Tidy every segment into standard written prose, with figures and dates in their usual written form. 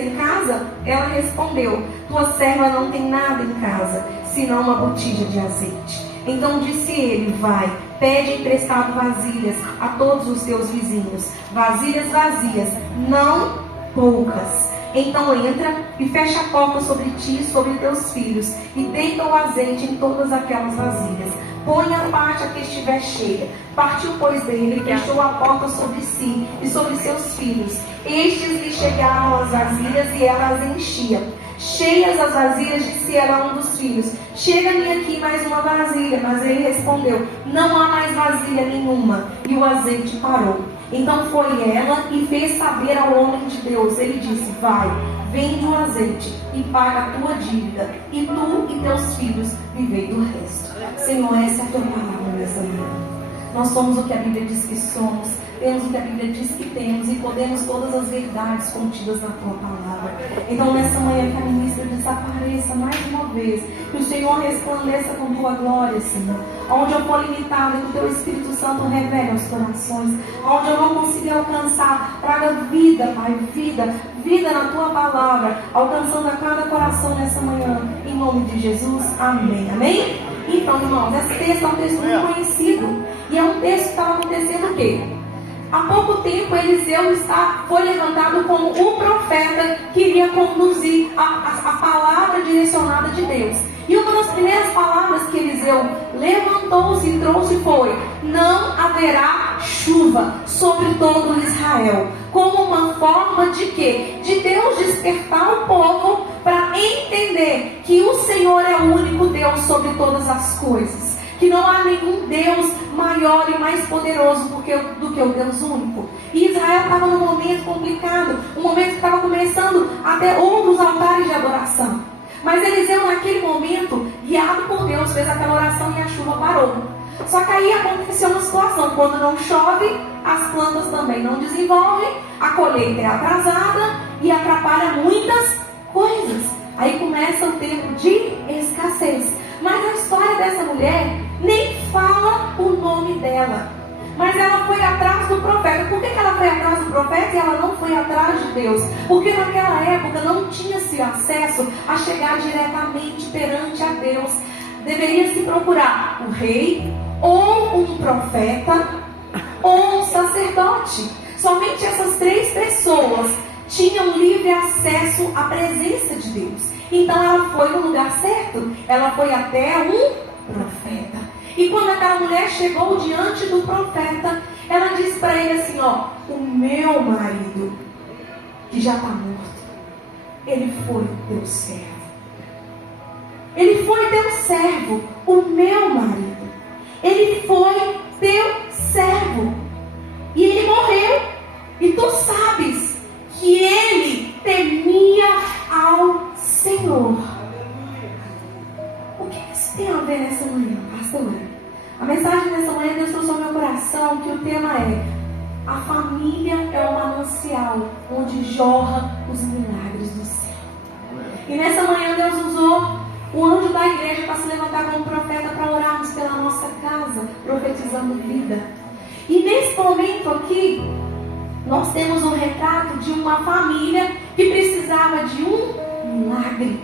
em casa? Ela respondeu: tua serva não tem nada em casa, senão uma botija de azeite. Então disse ele: vai, pede emprestado vasilhas a todos os teus vizinhos, vasilhas vazias, não poucas. Então entra e fecha a porta sobre ti e sobre teus filhos, e deita o azeite em todas aquelas vasilhas. Põe a parte a que estiver cheia. Partiu, pois, dele e fechou a porta sobre si e sobre seus filhos. Estes lhe chegaram as vasilhas e ela as enchia. Cheias as vasilhas, disse ela a um dos filhos: chega-me aqui mais uma vasilha. Mas ele respondeu: não há mais vasilha nenhuma. E o azeite parou. Então foi ela e fez saber ao homem de Deus. Ele disse: vai, vende o azeite e paga a tua dívida, e tu e teus filhos vivei do resto. Senhor, essa é a tua palavra nessa manhã. Nós somos o que a Bíblia diz que somos, temos o que a Bíblia diz que temos, e podemos todas as verdades contidas na tua palavra. Então nessa manhã que a ministra desapareça mais uma vez, que o Senhor resplandeça com tua glória, Senhor. Onde eu for limitado, que o teu Espírito Santo revele aos corações. Onde eu não conseguir alcançar, traga vida, Pai, vida na tua palavra, alcançando a cada coração nessa manhã, em nome de Jesus, amém, amém? Então, irmãos, esse texto é um texto muito conhecido, e é um texto que estava acontecendo o quê? Há pouco tempo Eliseu foi levantado como o profeta que iria conduzir a palavra direcionada de Deus. E uma das primeiras palavras que Eliseu levantou-se e trouxe foi: não haverá chuva sobre todo Israel. Como uma forma de quê? De Deus despertar o povo para entender que o Senhor é o único Deus sobre todas as coisas. Que não há nenhum Deus maior e mais poderoso do que o Deus único. E Israel estava num momento complicado, um momento que estava começando até outros altares de adoração. Mas Eliseu, naquele momento, guiado por Deus, fez aquela oração e a chuva parou. Só que aí aconteceu uma situação: quando não chove, as plantas também não desenvolvem, a colheita é atrasada e atrapalha muitas coisas. Aí começa o tempo de escassez. Mas a história dessa mulher nem fala o nome dela. Mas ela foi atrás do profeta. Por que ela foi atrás do profeta e ela não foi atrás de Deus? Porque naquela época não tinha-se acesso a chegar diretamente perante a Deus. Deveria se procurar o rei, ou um profeta, ou um sacerdote. Somente essas três pessoas tinham livre acesso à presença de Deus. Então ela foi no lugar certo. Ela foi até um profeta. E quando aquela mulher chegou diante do profeta, ela disse para ele assim: ó, o meu marido, que já está morto, ele foi teu servo. Ele foi teu servo, o meu marido. Ele foi teu servo. E ele morreu. E tu sabes que ele temia ao Senhor. O que isso tem a ver nessa manhã, pastora? A mensagem dessa manhã, Deus trouxe ao meu coração que o tema é: a família é o manancial onde jorra os milagres do céu. E nessa manhã Deus usou o anjo da igreja para se levantar como profeta, para orarmos pela nossa casa, profetizando vida. E nesse momento aqui, nós temos um retrato de uma família que precisava de um milagre.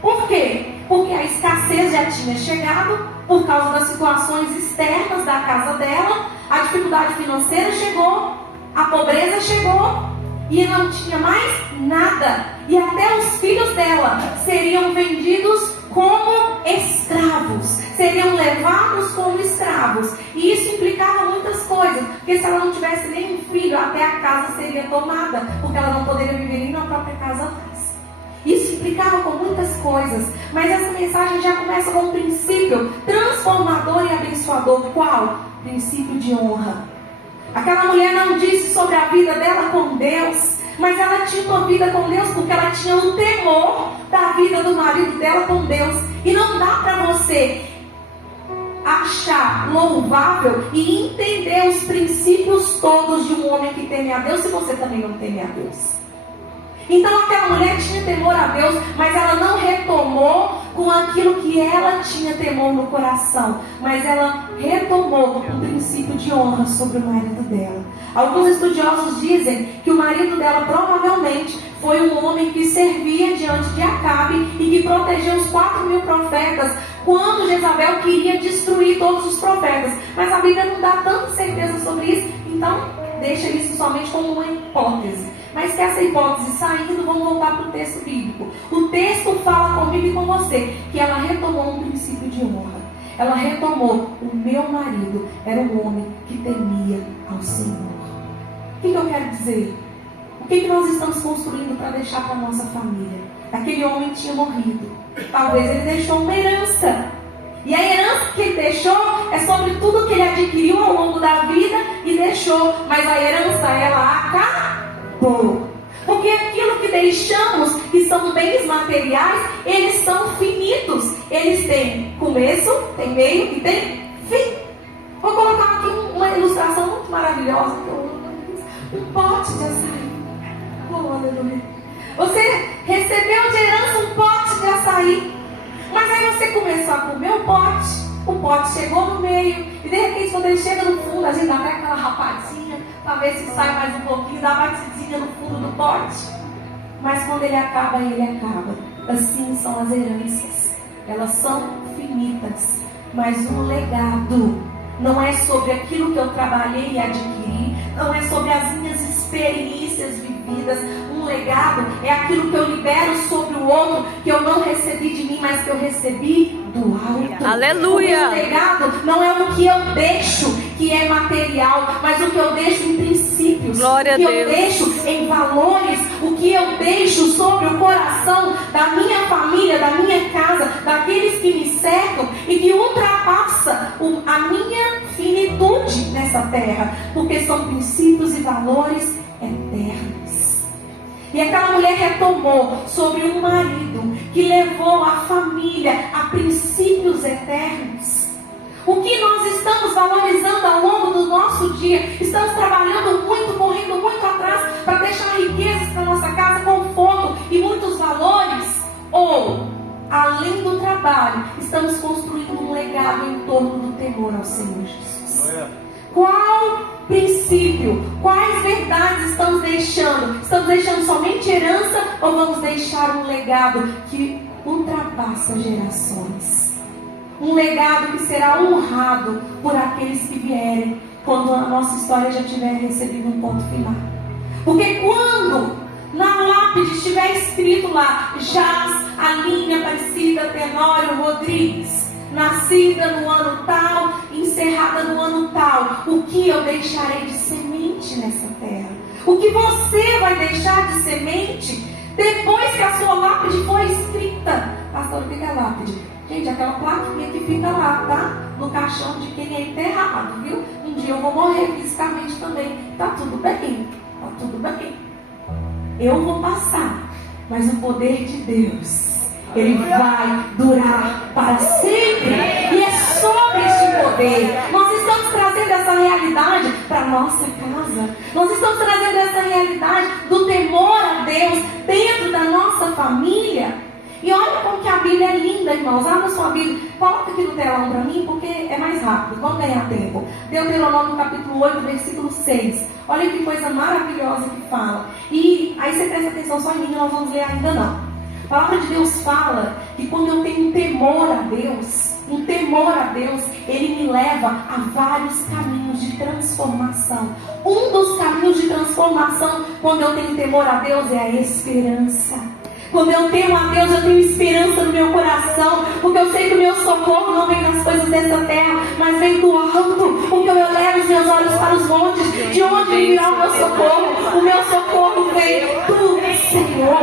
Por quê? Porque a escassez já tinha chegado por causa das situações externas da casa dela. A dificuldade financeira chegou, a pobreza chegou, e não tinha mais nada. E até os filhos dela seriam vendidos como escravos, seriam levados como escravos. E isso implicava muitas coisas, porque se ela não tivesse nenhum filho, até a casa seria tomada, porque ela não poderia viver nem na própria casa mais. Isso implicava com muitas coisas. Mas essa mensagem já começa com um princípio transformador e abençoador. Qual? Princípio de honra. Aquela mulher não disse sobre a vida dela com Deus, mas ela tinha uma vida com Deus porque ela tinha um temor da vida do marido dela com Deus. E não dá para você achar louvável e entender os princípios todos de um homem que teme a Deus se você também não teme a Deus. Então aquela mulher tinha temor a Deus, mas ela não retomou com aquilo que ela tinha temor no coração, mas ela retomou o princípio de honra sobre o marido dela. Alguns estudiosos dizem que o marido dela provavelmente Foi um homem que servia diante de Acabe e que protegeu os 4.000 profetas quando Jezabel queria destruir todos os profetas. Mas a Bíblia não dá tanta certeza sobre isso, então deixa isso somente como uma hipótese. Mas que essa hipótese saindo, vamos voltar para o texto bíblico. O texto fala comigo e com você que ela retomou um princípio de honra. Ela retomou: o meu marido era um homem que temia ao Senhor. O que eu quero dizer? O que nós estamos construindo para deixar para a nossa família? Aquele homem tinha morrido. Talvez ele deixou uma herança. E a herança que ele deixou é sobre tudo que ele adquiriu ao longo da vida e deixou. Mas a herança, ela acabou. Porque aquilo que deixamos, que são bens materiais, eles são finitos. Eles têm começo, tem meio e tem fim. Vou colocar aqui uma ilustração muito maravilhosa. Um pote de açaí. Oh, aleluia. Você recebeu de herança um pote de açaí. Mas aí você começou a comer o pote chegou no meio, e de repente quando ele chega no fundo, a gente dá até aquela rapadinha, para ver se sai mais um pouquinho, dá uma batidinha no fundo do pote. Mas quando ele acaba, assim são as heranças. Elas são finitas, mas um legado não é sobre aquilo que eu trabalhei e adquiri, não é sobre as minhas experiências vividas. Um legado é aquilo que eu libero sobre o outro, que eu não recebi de mim, mas que eu recebi do alto. Aleluia! O meu legado não é o que eu deixo, que é material, mas o que eu deixo em princípios, Glória o que a eu Deus. deixo em valores, o que eu deixo sobre o coração da minha família, da minha casa, daqueles que me cercam e que ultrapassa a minha finitude nessa terra, porque são princípios e valores eternos. E aquela mulher retomou sobre um marido que levou a família a princípios eternos. O que nós estamos valorizando ao longo do nosso dia? Estamos trabalhando muito, correndo muito atrás para deixar riquezas para nossa casa, conforto e muitos valores? Ou, além do trabalho, estamos construindo um legado em torno do temor ao Senhor Jesus? Qual princípio, quais verdades estamos deixando? Estamos deixando somente herança ou vamos deixar um legado que ultrapassa gerações? Um legado que será honrado por aqueles que vierem quando a nossa história já tiver recebido um ponto final. Porque quando na lápide estiver escrito lá: Jaz Aline Aparecida Tenório Rodrigues, nascida no ano tal, encerrada no ano tal, o que eu deixarei de semente nessa terra? O que você vai deixar de semente depois que a sua lápide for escrita? Pastor, o que é lápide? Gente, aquela plaquinha que fica lá, tá? No caixão de quem é enterrado, viu? Um dia eu vou morrer fisicamente também. Tá tudo bem, tá tudo bem. Eu vou passar, mas o poder de Deus, ele vai durar para sempre. E é sobre este poder. Nós estamos trazendo essa realidade para a nossa casa. Nós estamos trazendo essa realidade do temor a Deus dentro da nossa família. E olha como que a Bíblia é linda, irmãos. Abra sua Bíblia, coloca aqui no telão para mim, porque é mais rápido, vamos ganhar tempo. Deuteronômio capítulo 8, versículo 6. Olha que coisa maravilhosa que fala. E aí você presta atenção só em mim, nós vamos ler ainda não. A palavra de Deus fala que quando eu tenho um temor a Deus, Ele me leva a vários caminhos de transformação. Um dos caminhos de transformação, quando eu tenho temor a Deus, é a esperança. Quando eu temo a Deus, eu tenho esperança no meu coração, porque eu sei que o meu socorro não vem das coisas dessa terra, mas vem do alto, porque eu levo os meus olhos para os montes. De onde virá o meu socorro? O meu socorro vem do Senhor.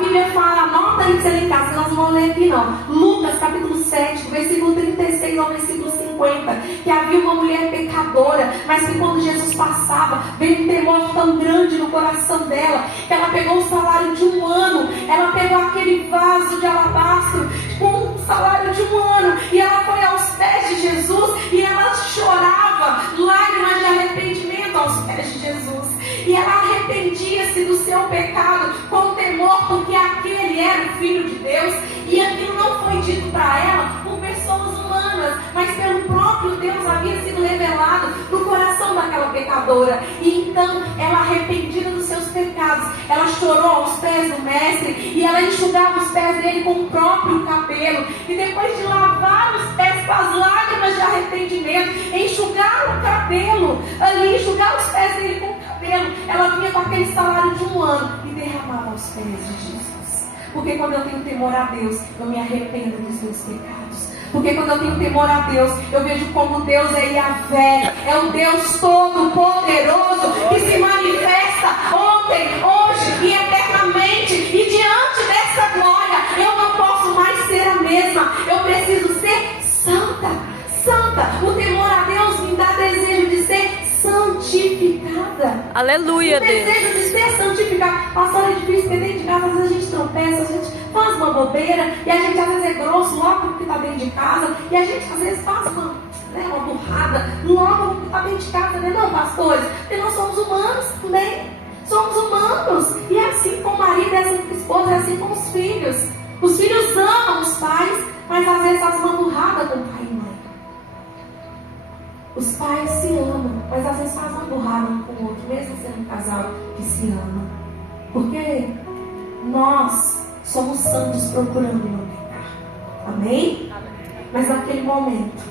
A Bíblia fala, anota aí para você ler em casa, nós não vamos ler aqui não. Lucas capítulo 7, versículo 36 ao versículo 50, que havia uma mulher pecadora, mas que quando Jesus passava, veio um temor tão grande no coração dela, que ela pegou o salário de um ano, ela pegou aquele vaso de alabastro com um salário de um ano, e ela foi aos pés de Jesus, e ela chorava, lágrimas de arrependimento aos pés de Jesus, e ela arrependia-se do seu pecado com temor, porque aquele era o Filho de Deus, e aquilo não foi dito para ela por pessoas humanas, mas pelo próprio Deus havia sido revelado no coração daquela pecadora. E então ela, arrependida dos seus pecados, ela chorou aos pés do mestre, e ela enxugava os pés dele com o próprio cabelo, e depois de lavar os pés com as lágrimas de arrependimento, enxugar o cabelo ali, enxugar os pés dele com o cabelo, ela vinha com aquele salário de um ano e derramava aos pés de Jesus. Porque quando eu tenho temor a Deus, eu me arrependo dos meus pecados. Porque quando eu tenho temor a Deus, eu vejo como Deus é Yahvé, é o Deus Todo-Poderoso, que se manifesta ontem, hoje e eternamente. E diante dessa glória, eu não posso mais ser a mesma. Eu preciso ser santa, santa. O temor a Deus me dá desejo de ser santificada. Aleluia, o desejo de ser santificada. Pastor, é difícil, porque dentro de casa às vezes a gente tropeça, a gente faz uma bobeira, e a gente às vezes é grosso logo porque está dentro de casa, e a gente às vezes faz uma burrada logo porque está dentro de casa, né? Não, pastores, porque nós somos humanos também. Somos humanos. E é assim com o marido, é assim com a esposa, é assim com os filhos. Os filhos amam os pais, mas às vezes fazem uma burrada com o pai e mãe. Os pais se amam, mas às vezes fazem uma burrada um com o outro, mesmo sendo um casal que se ama. Porque nós somos santos procurando não pecar. Amém? Mas naquele momento,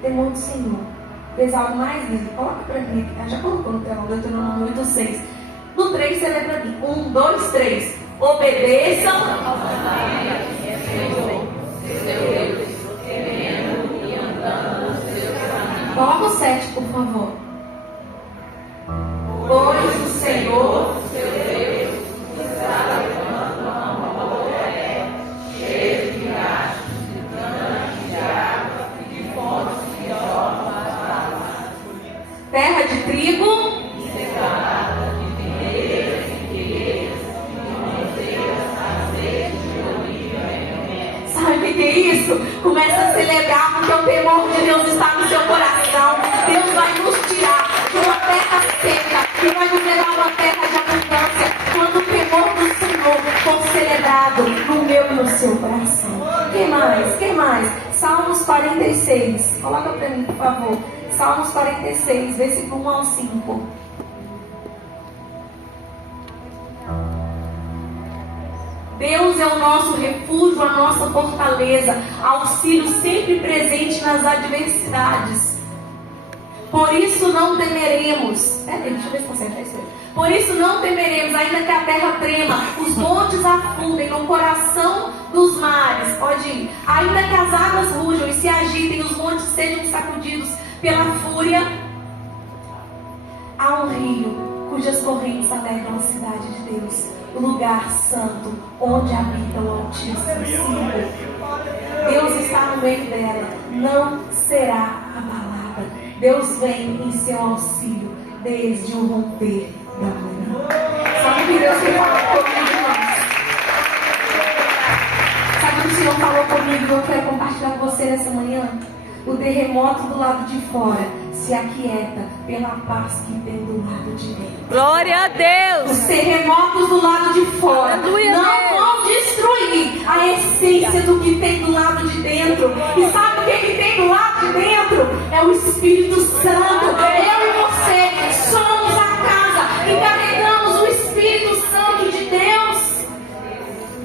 temor do Senhor fez algo mais lindo. Coloca para mim aqui, já colocou no telão, Deuteronômio 8:6. No 3 você lê para mim. 1, 2, 3. Obedeçam. Coloca o 7, por favor. Pois o Senhor, seu Deus, está levando uma mão cheia de riachos, de tanques de água e de fontes que jorram as águas. Terra de trigo e secada de videiras e figueiras, de manteigas, azeite de oliva. Sabe o que é isso? Começa a celebrar, porque o temor de Deus está no seu coração. Deus vai nos tirar de uma terra seca e vai nos levar a uma terra de abundância quando o temor do Senhor for celebrado no meu e no seu coração. Quem mais? Quem mais? Salmos 46. Coloca para mim, por favor. Salmos 46, versículo 1 ao 5. Deus é o nosso refúgio, a nossa fortaleza, auxílio sempre presente nas adversidades. Por isso não temeremos. Deixa eu ver se conserta isso aí. Por isso não temeremos, ainda que a terra trema, os montes afundem no coração dos mares. Pode ir. Ainda que as águas rujam e se agitem, os montes sejam sacudidos pela fúria. Há um rio cujas correntes alegram a cidade de Deus, o lugar santo onde habita o Altíssimo. Deus está no meio dela, não será abalada. Deus vem em seu auxílio desde o romper da manhã. Sabe o que Deus tem falado comigo, irmãos? Sabe o que o Senhor falou comigo e eu quero compartilhar com você nessa manhã? O terremoto do lado de fora se aquieta pela paz que tem do lado de dentro. Glória a Deus! Os terremotos do lado de fora Aleluia, não Deus. vão destruir a essência do que tem do lado de dentro. E sabe o que tem do lado de dentro? É o Espírito Santo. Eu e você somos a casa e carregamos o Espírito Santo de Deus.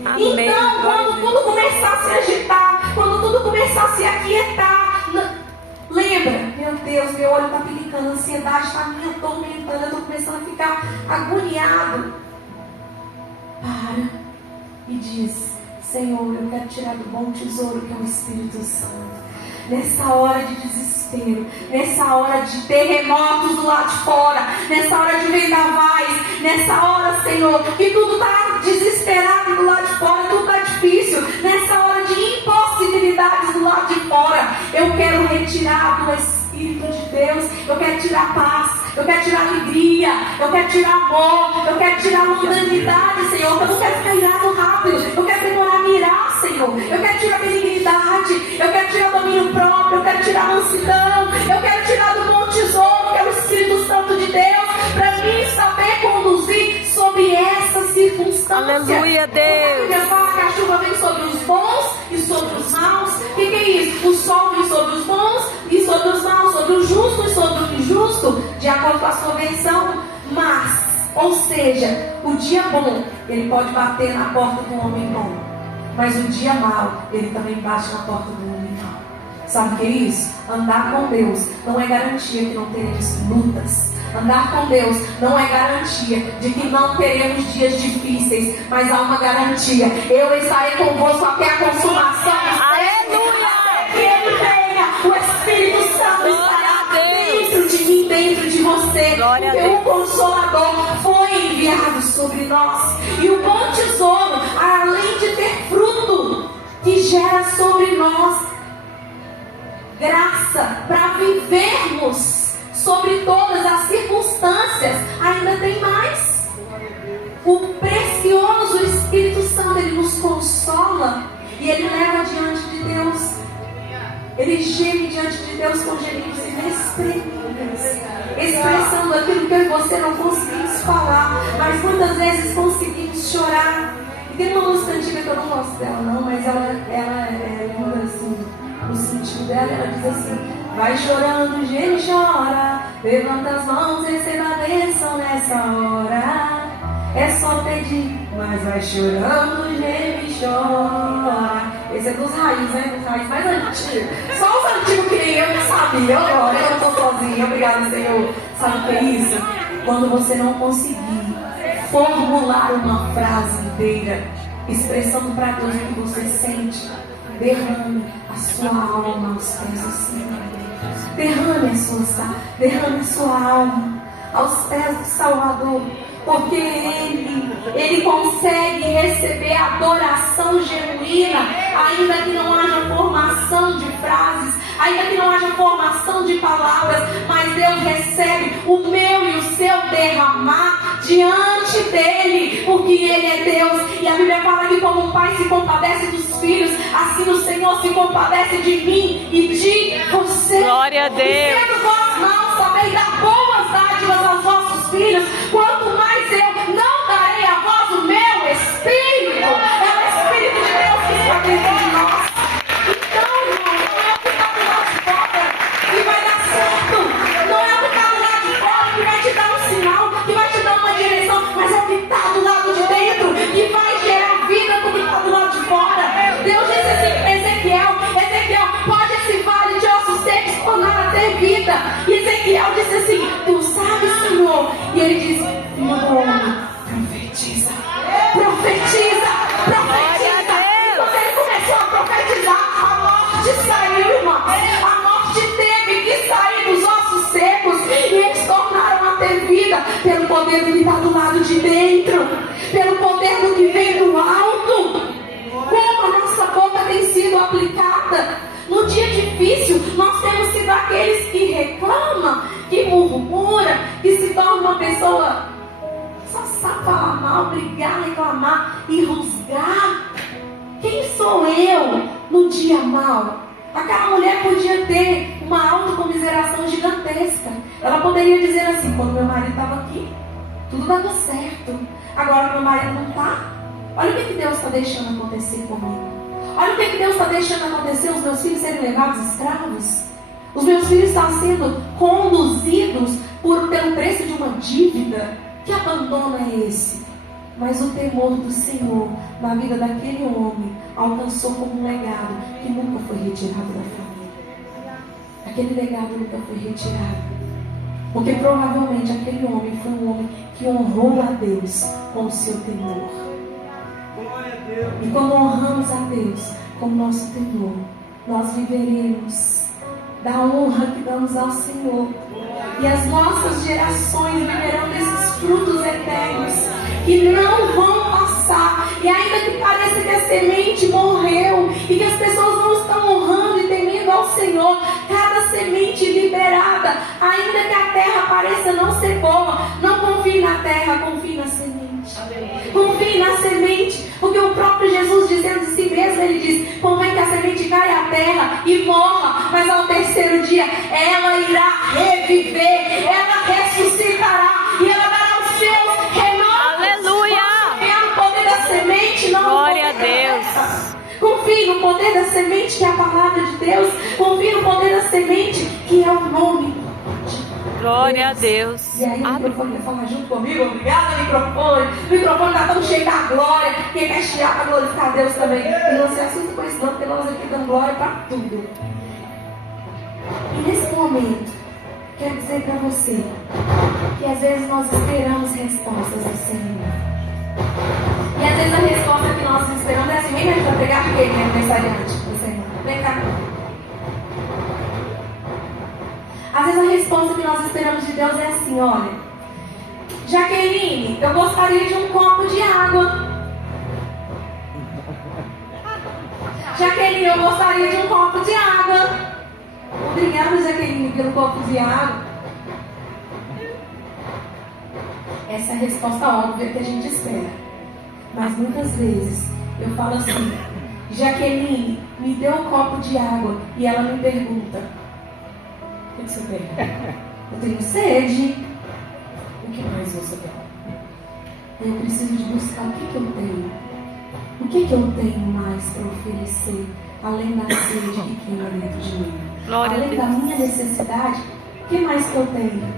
Amém. Então, quando tudo começar a se agitar, quando tudo começar a se aquietar, lembra, meu Deus, meu olho está pinicando, a ansiedade está me atormentando, eu estou começando a ficar agoniado. Para e diz: Senhor, eu quero tirar do bom tesouro que é o Espírito Santo. Nessa hora de desespero, nessa hora de terremotos do lado de fora, nessa hora de vendavais, nessa hora, Senhor, que tudo está desesperado do lado de fora, tudo está difícil, nessa hora de impossibilidades do lado de fora, eu quero retirar do Espírito de Deus, eu quero tirar paz, eu quero tirar alegria, eu quero tirar amor, eu quero tirar longanimidade, Senhor, eu não quero ficar irado rápido, eu quero demorar a mirar, Senhor, eu quero tirar benignidade, eu quero tirar domínio próprio, eu quero tirar mansidão, eu quero tirar do bom tesouro, que é o Espírito Santo de Deus, para mim saber conduzir sobre essa circunstância. Aleluia, Deus! A Bíblia fala que a chuva vem sobre os bons e sobre os maus. O que é isso? O sol vem sobre os bons e sobre os maus, sobre o justo e sobre o injusto, de acordo com a sua versão. Mas Ou seja, o dia bom, ele pode bater na porta do homem bom. Mas o dia mau, ele também bate na porta do homem mau. Sabe o que é isso? Andar com Deus não é garantia que não teremos lutas. Andar com Deus não é garantia de que não teremos dias difíceis. Mas há uma garantia: eu estarei convosco até a consumação. Aleluia! Que Ele venha, o Espírito Santo estará dentro de mim, dentro de você. Porque o Consolador foi enviado sobre nós. E o bom tesouro, além de ter fruto que gera sobre nós graça para vivermos sobre todas as circunstâncias, ainda tem mais. O precioso Espírito Santo, ele nos consola e ele leva diante de Deus. Ele geme diante de Deus com gemidos inexprimíveis, expressando aquilo que eu e você não conseguimos falar, mas muitas vezes conseguimos chorar. E tem uma música antiga que eu não gosto dela não, mas ela é linda assim, no sentido dela. Ela diz assim: vai chorando, geme e chora, levanta as mãos, receba a bênção nessa hora. É só pedir, mas vai chorando, geme e chora. Esse é dos raízes, né? Dos raízes mais antigos. Só os antigos que nem eu não sabia. Agora eu estou sozinha. Obrigada, Senhor. Sabe o que é isso? Quando você não conseguir formular uma frase inteira, expressando para Deus o que você sente, derrame a sua alma aos pés do Senhor. Derrame a sua alma aos pés do Salvador. Porque Ele consegue receber adoração genuína, ainda que não haja formação de frases, ainda que não haja formação de palavras, mas Deus recebe o meu e o seu derramar diante dEle, porque Ele é Deus. E a Bíblia fala que como um pai se compadece dos filhos, assim o Senhor se compadece de mim e de você. Glória a Deus. E sendo vós maus, sabeis dar boas dádivas aos vossos filhos, quanto mais eu não darei a vós o meu Espírito. É o Espírito de Deus que está dentro de nós. Então, irmão, não é o que está do lado de fora que vai dar certo. Não é o que está do lado de fora que vai te dar um sinal, que vai te dar uma direção, mas é o que está do lado de dentro que vai gerar vida do que está do lado de fora. Deus disse assim: Ezequiel, pode esse vale de ossos secos tornar a ter vida. E Ezequiel disse assim: tu sabes, Senhor. E ele disse: meu homem, profetiza. Profetiza. E quando ele começou a profetizar, a morte saiu, irmão. A morte teve que sair dos ossos secos e eles tornaram a ter vida pelo poder do que está do lado de dentro, pelo poder do que vem do alto. Como a nossa boca tem sido aplicada no dia difícil, nós temos sido aqueles que reclamam, que murmura, que se torna uma pessoa só sabe falar mal, brigar, reclamar e rusgar. Quem sou eu no dia mau? Aquela mulher podia ter uma autocomiseração gigantesca. Ela poderia dizer assim: quando meu marido estava aqui, tudo dava certo. Agora meu marido não está. Olha o que Deus está deixando acontecer comigo. Olha o que Deus está deixando acontecer: os meus filhos serem levados escravos. Os meus filhos estão sendo conduzidos pelo preço de uma dívida. Que abandono é esse? Mas o temor do Senhor na vida daquele homem alcançou como um legado que nunca foi retirado da família. Aquele legado nunca foi retirado. Porque provavelmente aquele homem foi um homem que honrou a Deus com o seu temor. E quando honramos a Deus com o nosso temor, nós viveremos da honra que damos ao Senhor. E as nossas gerações viverão desses frutos eternos que não vão passar. E ainda que pareça que a semente morreu e que as pessoas não estão honrando e temendo ao Senhor, cada semente liberada, ainda que a terra pareça não ser boa, não confie na terra, confie na semente. Confie na semente, porque o próprio Jesus, dizendo de si mesmo, ele diz: convém que a semente caia à terra e morra, mas ao terceiro dia ela irá reviver, ela ressuscitará e ela dará os seus renovos. Aleluia! Confie no poder da semente, não Glória no poder a Deus. da terra. Confie no poder da semente, que é a palavra de Deus. Confie no poder da semente, que é o nome. Glória a Deus. E aí o microfone quer falar junto comigo. Obrigada, microfone. O microfone está tão cheio da glória. Quem quer chiar para glorificar a Deus também. E não se assusta com isso não, porque nós aqui damos glória para tudo. E nesse momento, quero dizer para você que às vezes nós esperamos respostas do Senhor. E às vezes a resposta que nós esperamos é assim: vem cá para pegar porque ele é aniversariante do Senhor. Vem cá. Às vezes a resposta que nós esperamos de Deus é assim: olha, Jaqueline, eu gostaria de um copo de água. Jaqueline, eu gostaria de um copo de água. Obrigada, Jaqueline, pelo copo de água. Essa é a resposta óbvia que a gente espera. Mas muitas vezes eu falo assim: Jaqueline, me dê um copo de água. E ela me pergunta: o que você quer? Eu tenho sede. O que mais você quer? Eu preciso de buscar o que eu tenho. O que eu tenho mais para oferecer, além da sede que queima dentro de mim? Além da minha necessidade, o que mais que eu tenho?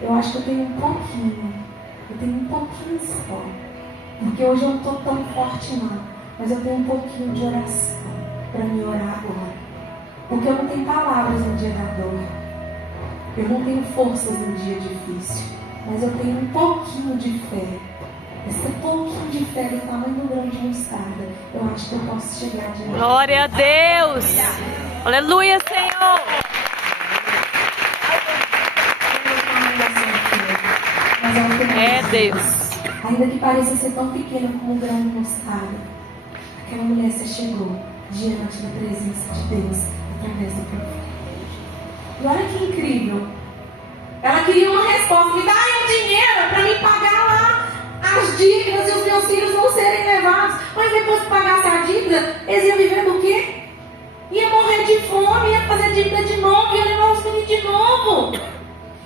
Eu acho que eu tenho um pouquinho. Eu tenho um pouquinho só. Porque hoje eu não estou tão forte não. Mas eu tenho um pouquinho de oração para me orar agora. Porque eu não tenho palavras no dia da dor. Eu não tenho forças no dia difícil. Mas eu tenho um pouquinho de fé. Esse pouquinho de fé do tamanho do grão de mostarda, eu acho que eu posso chegar de novo. Glória a Deus. Aleluia, Senhor. É Deus. Ainda que pareça ser tão pequeno como um grão de mostarda, aquela mulher se chegou diante da presença de Deus através do profeta. E olha que incrível. Ela queria uma resposta: me dá aí um dinheiro para me pagar lá as dívidas e os meus filhos não serem levados. Mas depois que pagasse a dívida, eles iam viver do quê? Ia morrer de fome, ia fazer dívida de novo, ia levar os filhos de novo.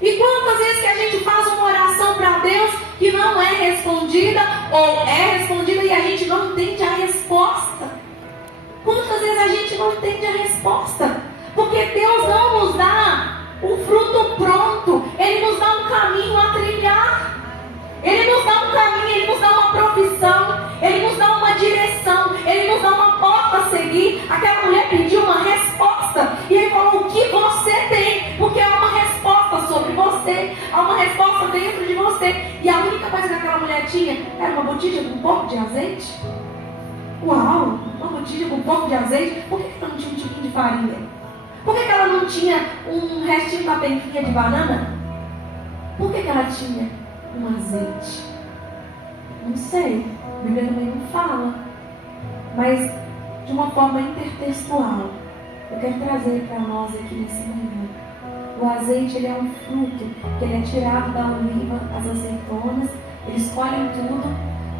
E quantas vezes que a gente faz uma oração para Deus que não é respondida, ou é respondida e a gente não entende a resposta? Quantas vezes a gente não entende a resposta? Porque Deus não nos dá um fruto pronto, Ele nos dá um caminho a trilhar. Ele nos dá um caminho, Ele nos dá uma profissão, Ele nos dá uma direção, Ele nos dá uma porta a seguir. Aquela mulher pediu uma resposta e Ele falou: o que você tem? Porque há uma resposta sobre você, há uma resposta dentro de você. E a única coisa que aquela mulher tinha era uma botija com um pouco de azeite. Uau, uma botija com um pouco de azeite. Por que ela não tinha um tiquinho de farinha? Por que ela não tinha um restinho da penquinha de banana? Por que ela tinha um azeite? Não sei, a Bíblia também não fala. Mas de uma forma intertextual, eu quero trazer para nós aqui nesse manhã. O azeite, ele é um fruto que ele é tirado da oliva, as azeitonas. Eles colhem tudo,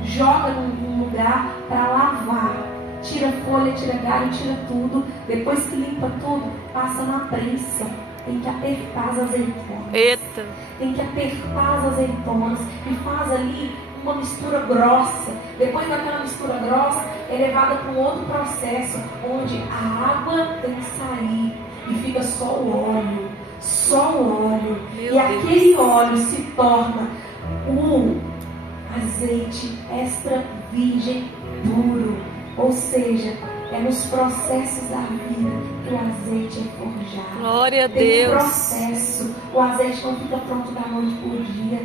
jogam num lugar para lavar. Tira folha, tira galho, tira tudo. Depois que limpa tudo, passa na prensa. Tem que apertar as azeitonas. Eita. Tem que apertar as azeitonas e faz ali uma mistura grossa. Depois daquela mistura grossa, é levada para um outro processo, onde a água tem que sair e fica só o óleo. Só o óleo. Meu e aquele óleo se torna um azeite extra virgem puro. Ou seja, é nos processos da vida que o azeite é forjado. Glória a Tem Deus. um processo. O azeite não fica pronto da noite por dia.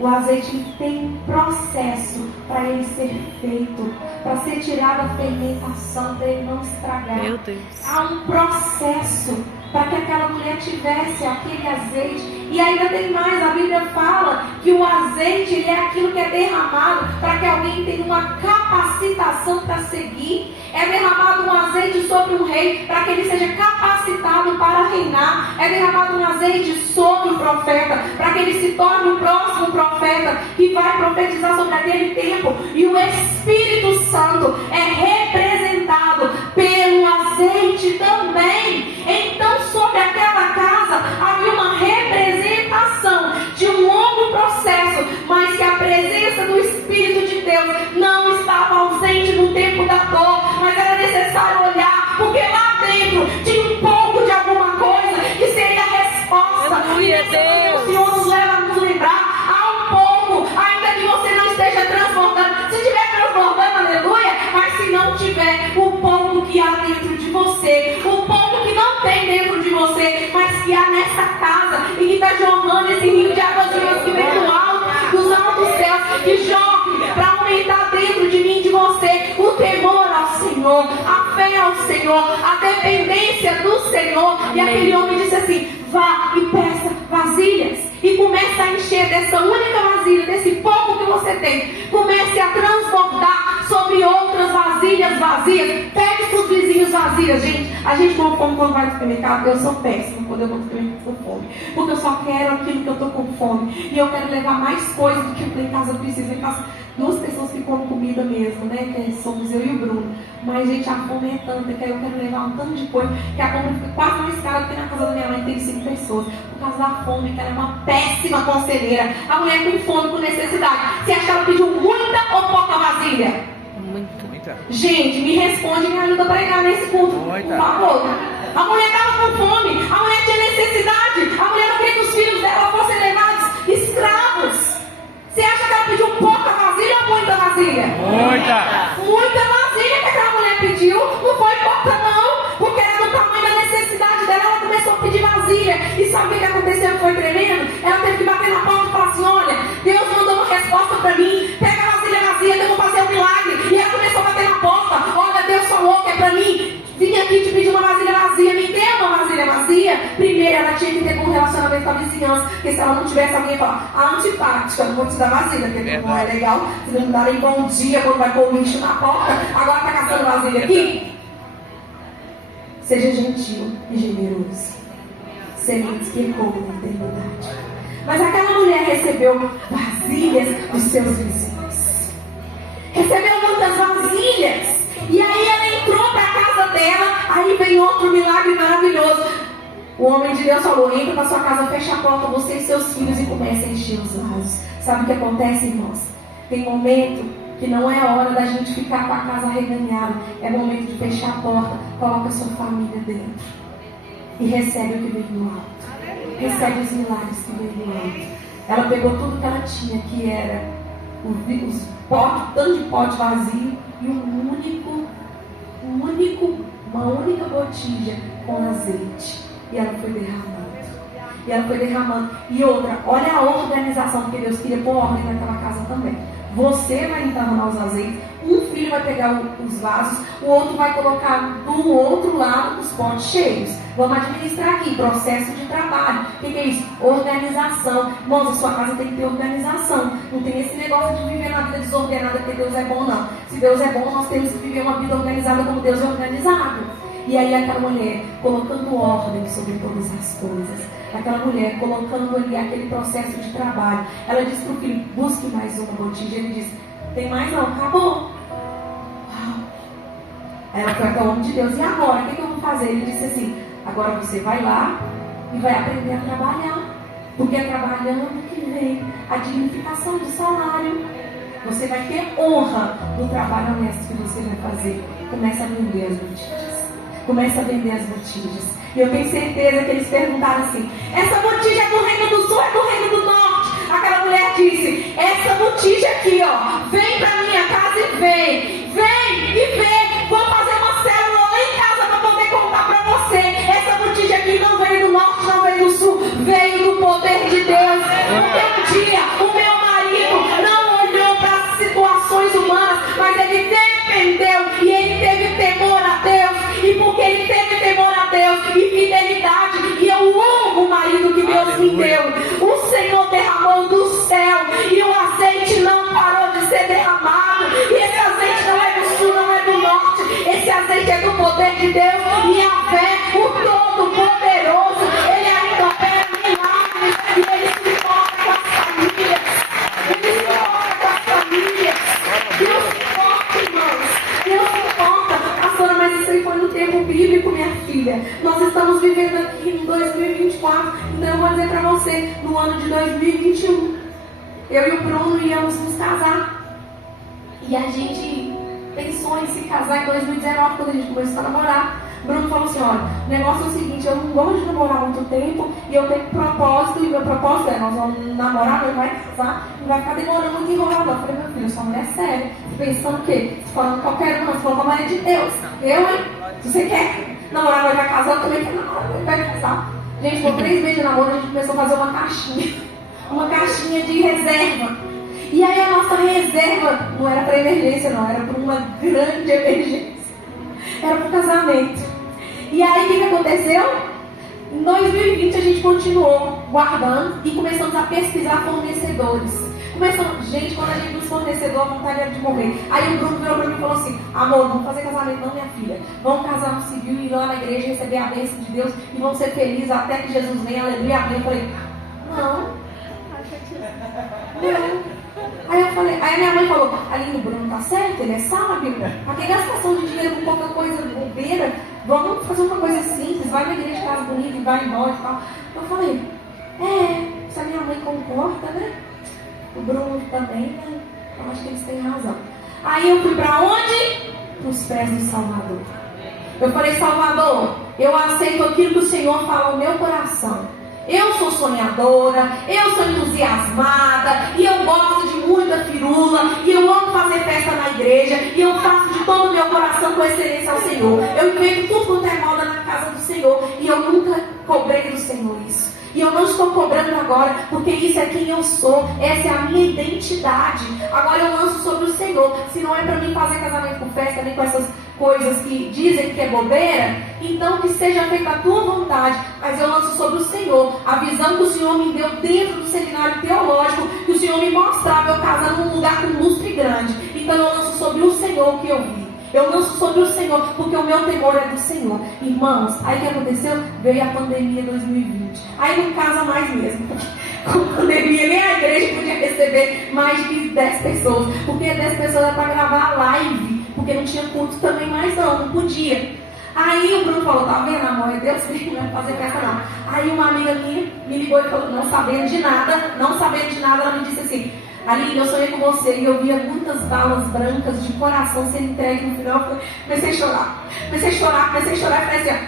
O azeite tem um processo para ele ser feito, para ser tirada a fermentação, para ele não estragar. Meu Deus. Há um processo para que aquela mulher tivesse aquele azeite. E ainda tem mais, a Bíblia fala que o azeite, ele é aquilo que é derramado para que alguém tenha uma capacitação para seguir. É derramado um azeite sobre um rei para que ele seja capacitado para reinar. É derramado um azeite sobre o profeta para que ele se torne o próximo profeta que vai profetizar sobre aquele tempo. E o Espírito Santo é representado pelo azeite também. Então, sobre aquela casa havia uma representação de um longo processo, mas que a presença do Espírito de Deus não estava ausente no tempo da dor, mas era necessário olhar, porque lá dentro tinha um pouco de alguma coisa que seria a resposta. Aleluia, e nesse momento, Deus. se não tiver o pouco que há dentro de você, o pouco que não tem dentro de você, mas que há nessa casa e que está jorrando esse rio de águas vivas que vem do alto, dos altos céus, que jorre para aumentar dentro de mim e de você o temor ao Senhor, a fé ao Senhor, a dependência do Senhor. E aquele homem disse assim: vá e peça vasilhas, e comece a encher dessa única vasilha, desse pouco que você tem, comece a transbordar sobre outras vasilhas vazias. Pegue para os vizinhos vazias. Gente, a gente com fome quando vai no supermercado, eu sou péssima quando eu vou no supermercado com fome, porque eu só quero aquilo que eu estou com fome, e eu quero levar mais coisas do que eu tenho em casa. Eu preciso em casa. Duas pessoas que comem comida mesmo, né? Que somos eu e o Bruno. Mas, gente, a fome é tanta que eu quero levar um tanto de coisa que a compra fica quase mais cara do que na casa da minha mãe, que tem 5 pessoas. Por causa da fome, que ela é uma péssima conselheira. A mulher com fome, com necessidade. Você acha que ela pediu muita ou pouca vasilha? Muita. Gente, me responde e me ajuda a pregar nesse culto, por favor. A mulher estava com fome, a mulher tinha necessidade, a mulher não queria que os filhos dela fossem levados escravos. Você acha que ela pediu pouca vasilha ou muita vasilha? Muita vasilha que aquela mulher pediu. Não foi pouca não, porque era do tamanho da necessidade dela. Ela começou a pedir vasilha. E sabe o que aconteceu? Foi tremendo. Ela teve que bater na porta e falar assim: olha, Deus mandou uma resposta para mim. Pega a vasilha vazia, que eu vou fazer um milagre. E ela começou a bater na porta. Olha, Deus falou que é para mim. Vim aqui te pedir uma vasilha vazia. Me dê uma vasilha vazia. Primeiro ela tinha que ter um relacionamento com a vizinhança, porque se ela não tivesse, alguém ia falar: a antipática, não vou te dar vasilha, porque não é legal. Você não dá nem bom dia quando vai pôr o lixo na porta. Agora tá caçando vasilha aqui. Seja gentil e generoso, sementes que ecoam na eternidade. Mas aquela mulher recebeu vasilhas dos seus vizinhos, recebeu muitas vasilhas. E aí ela entrou para a casa dela. Aí vem outro milagre maravilhoso. O homem de Deus falou: entra para sua casa, fecha a porta, você e seus filhos, e comece a encher os vasos. Sabe o que acontece, irmãos? Tem momento que não é hora da gente ficar com a casa reganhada. É momento de fechar a porta. Coloca a sua família dentro e recebe o que vem do alto. Recebe os milagres que vem do alto. Ela pegou tudo que ela tinha, que era os potes, tanto de pote vazio, e uma única botija com azeite. E ela foi derramando. E outra, olha a organização, porque Deus queria pôr ordem naquela casa também. Você vai derramar os azeites, um filho vai pegar os vasos, o outro vai colocar do outro lado os potes cheios. Vamos administrar aqui, processo de trabalho. O que é isso? Organização. Irmãos, a sua casa tem que ter organização. Não tem esse negócio de viver uma vida desordenada porque Deus é bom, não. Se Deus é bom, nós temos que viver uma vida organizada como Deus é organizado. E aí aquela mulher colocando ordem sobre todas as coisas. Aquela mulher colocando ali aquele processo de trabalho. Ela disse para o filho: busque mais uma botija. Ele disse: tem mais não, acabou. Aí ela foi até o homem de Deus: e agora? O que eu vou fazer? Ele disse assim: agora você vai lá e vai aprender a trabalhar, porque é trabalhando que vem a dignificação do salário. Você vai ter honra do trabalho honesto que você vai fazer. Começa a vender as botijas. Começa a vender as botijas. E eu tenho certeza que eles perguntaram assim: essa botija é do reino do sul ou é do reino do norte? Aquela mulher disse: essa botija aqui, ó, vem pra minha casa e vem e vem. Vou fazer uma célula lá em casa para poder contar pra você. Essa botija aqui não veio do norte, não veio do sul, veio do poder de Deus. Um dia o meu marido não olhou para as situações humanas, mas ele dependeu e ele teve temor a Deus. E porque ele teve temor a Deus e fidelidade, e eu amo o marido que Deus me deu, o Senhor derramou do céu e o azeite não parou de ser derramado. E esse azeite não é do sul, não é do norte, esse azeite é do poder de Deus. E a fé, o Todo-Poderoso, ele ainda opera milagres, e ele se importa com as famílias. Ele se importa com as famílias. Deus se importa, irmãos. Deus se importa. Pastora, mas isso aí foi no tempo bíblico, minha filha. Nós estamos vivendo aqui em 2024. Então eu vou dizer para você, no ano de 2021, eu e o Bruno íamos nos casar. E a gente pensou em se casar em 2019, quando a gente começou a namorar. Bruno falou assim, olha, o negócio é o seguinte, eu não gosto de namorar muito tempo e eu tenho propósito, e meu propósito é, nós vamos namorar, mas vai casar, não vai ficar demorando muito enrolado. Eu falei, meu filho, eu sou uma mulher séria, pensando o quê? Falando qualquer uma, falando com a mulher de Deus. Eu, hein? Se você quer namorar, mas vai casar, eu também quero namorar, vai casar. Gente, por 3 meses de namoro, a gente começou a fazer uma caixinha de reserva. E aí a nossa reserva não era para emergência, não, era para uma grande emergência. Era para o casamento. E aí o que aconteceu? Em 2020 a gente continuou guardando e começamos a pesquisar fornecedores. Gente, quando a gente nos fornecedor, a vontade era de morrer. Aí o Bruno virou para mim e falou assim, amor, vamos fazer casamento não, minha filha. Vamos casar no civil e ir lá na igreja receber a bênção de Deus e vamos ser felizes até que Jesus venha, aleluia, amém. Eu falei, não. Aí minha mãe falou, Aline, o Bruno tá certo, ele é sábio. Pra que gastação de dinheiro com pouca coisa bobeira? Vamos fazer uma coisa simples, vai na igreja de casa bonita e vai embora e tal. Eu falei, se a minha mãe concorda, né? O Bruno também, né? Eu acho que eles têm razão. Aí eu fui pra onde? Pros pés do Salvador. Eu falei, Salvador, eu aceito aquilo que o Senhor fala no meu coração. Eu sou sonhadora, eu sou entusiasmada, e eu gosto de muita firula, e eu amo fazer festa na igreja, e eu faço de todo o meu coração com excelência ao Senhor. Eu invento tudo quanto é moda na casa do Senhor, e eu nunca cobrei do Senhor isso. E eu não estou cobrando agora, porque isso é quem eu sou, essa é a minha identidade. Agora eu lanço sobre o Senhor. Se não é para mim fazer casamento com festa, nem com essas coisas que dizem que é bobeira, então que seja feita a tua vontade. Mas eu lanço sobre o Senhor a visão que o Senhor me deu dentro do seminário teológico, que o Senhor me mostrava eu casando num lugar com lustre grande. Então eu lanço sobre o Senhor o que eu vi. Eu lanço sobre o Senhor, porque o meu temor é do Senhor. Irmãos, aí o que aconteceu? Veio a pandemia 2020. Aí não casa mais mesmo. Com a pandemia, nem a igreja podia receber mais de 10 pessoas. Porque 10 pessoas era para gravar a live. Porque não tinha culto também mais não podia. Aí o Bruno falou, tá vendo, amor? É Deus que não vai fazer festa não. Aí uma amiga minha me ligou e falou, não sabendo de nada, ela me disse assim, Aline, eu sonhei com você e eu via muitas balas brancas de coração sendo entregue no final. Eu comecei a chorar. E falei assim,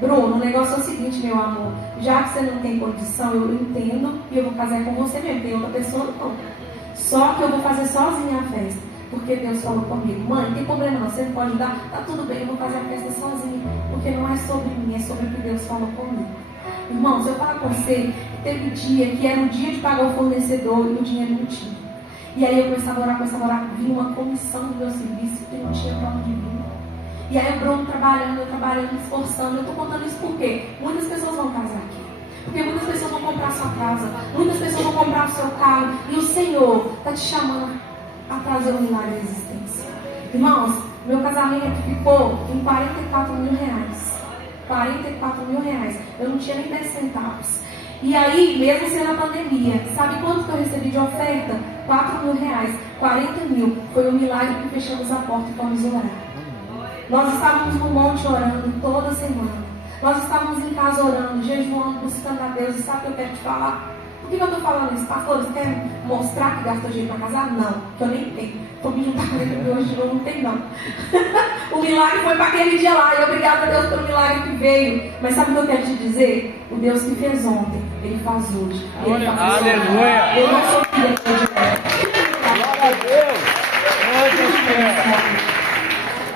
Bruno, o negócio é o seguinte, meu amor, já que você não tem condição, eu entendo e eu vou casar com você mesmo, tem outra pessoa não. Só que eu vou fazer sozinha a festa, porque Deus falou comigo, mãe, não tem problema não, você não pode dar, tá tudo bem, eu vou fazer a festa sozinha, porque não é sobre mim, é sobre o que Deus falou comigo. Irmãos, eu falo com você, teve dia que era o dia de pagar o fornecedor e o dinheiro não tinha. E aí eu começava a orar, vinha uma comissão do meu serviço que não tinha para onde vir. E aí o Bruno trabalhando, esforçando. Eu estou contando isso porque muitas pessoas vão casar aqui. Porque muitas pessoas vão comprar a sua casa, muitas pessoas vão comprar o seu carro. E o Senhor está te chamando a trazer um milagre à existência. Irmãos, meu casamento ficou em 44 mil reais. 44 mil reais. Eu não tinha nem 10 centavos. E aí, mesmo sendo a pandemia, sabe quanto que eu recebi de oferta? 4 mil reais. 40 mil. Foi um milagre que fechamos a porta e fomos orar. Nós estávamos no monte orando toda semana. Nós estávamos em casa orando, jejuando, buscando a Deus. E sabe o que eu quero te falar? Por que eu estou falando isso? Pastor, você quer mostrar que gastou dinheiro para casar? Não, que eu nem tenho. Estou me juntando com ele hoje, eu não tenho não. O milagre foi para aquele dia lá. E obrigado a Deus pelo milagre que veio. Mas sabe o que eu quero te dizer? O Deus que fez ontem, Ele faz hoje. Ele faz Aleluia! Eu não sou filha de Deus. Glória a Deus!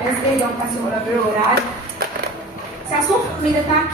Peço perdão para a senhora pelo horário. Se a sua família está aqui,